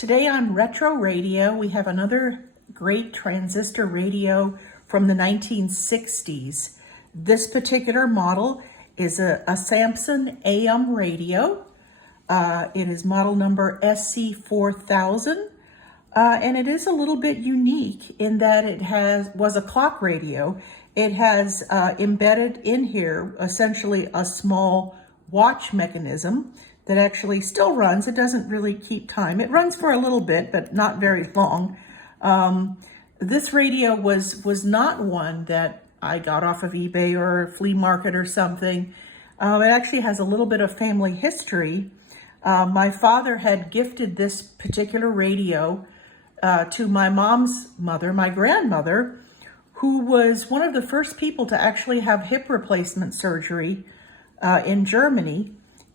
Today on Retro Radio, we have another great transistor radio from the 1960s. This particular model is a Sampson AM radio. It is model number SC4000, and it is a little bit unique in that it was a clock radio. It has embedded in here essentially a small watch mechanism that actually still runs. It doesn't really keep time. It runs for a little bit, but not very long. This radio was not one that I got off of eBay or a flea market or something. It actually has a little bit of family history. My father had gifted this particular radio to my mom's mother, my grandmother, who was one of the first people to actually have hip replacement surgery in Germany.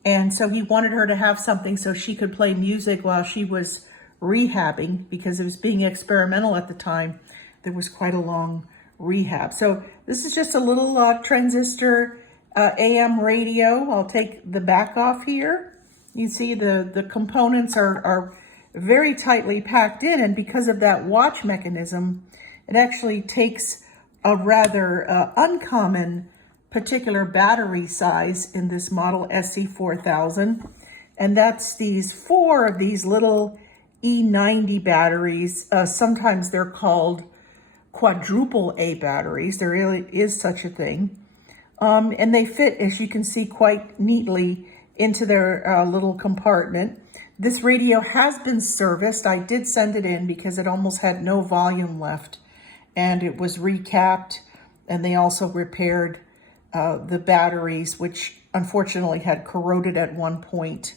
And so he wanted her to have something so she could play music while she was rehabbing, because it was being experimental at the time. There was quite a long rehab. So this is just a little transistor AM radio. I'll take the back off here. You see the components are very tightly packed in, and because of that watch mechanism, it actually takes a rather uncommon particular battery size in this model SC4000, and that's these 4 of these little E90 batteries. Sometimes they're called quadruple A batteries. There really is such a thing, and they fit, as you can see, quite neatly into their little compartment. This radio has been serviced. I did send it in because it almost had no volume left, and it was recapped, and they also repaired the batteries, which unfortunately had corroded at one point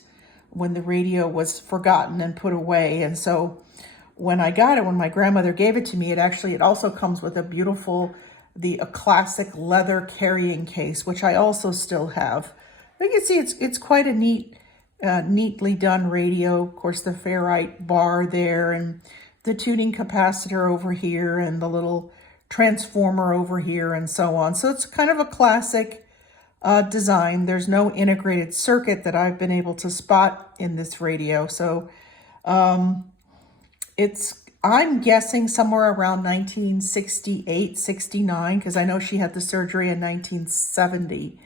when the radio was forgotten and put away. And so when I got it, when my grandmother gave it to me, it also comes with a beautiful, a classic leather carrying case, which I also still have. You can see it's quite a neatly done radio. Of course, the ferrite bar there, and the tuning capacitor over here, and the little transformer over here, and so on. So it's kind of a classic design. There's no integrated circuit that I've been able to spot in this radio. So I'm guessing somewhere around 1968, 69, because I know she had the surgery in 1970.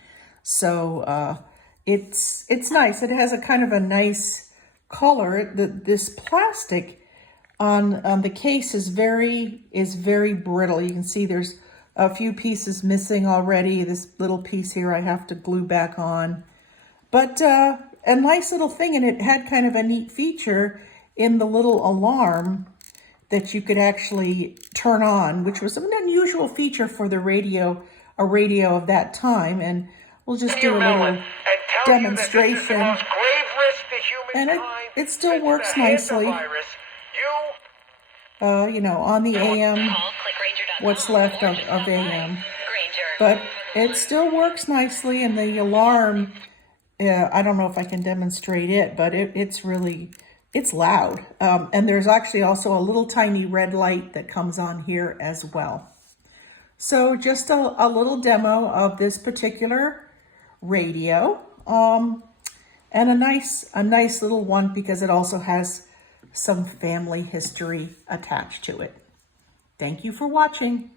So it's nice. It has a kind of a nice color. This plastic on the case is very brittle. You can see there's a few pieces missing already. This little piece here I have to glue back on. But a nice little thing, and it had kind of a neat feature in the little alarm that you could actually turn on, which was an unusual feature for a radio of that time. And we'll just do a little demonstration. And it still works nicely. On the AM, what's left of AM. But it still works nicely, and the alarm, I don't know if I can demonstrate it, but it's loud. And there's actually also a little tiny red light that comes on here as well. So just a little demo of this particular radio, and a nice little one, because it also has some family history attached to it. Thank you for watching.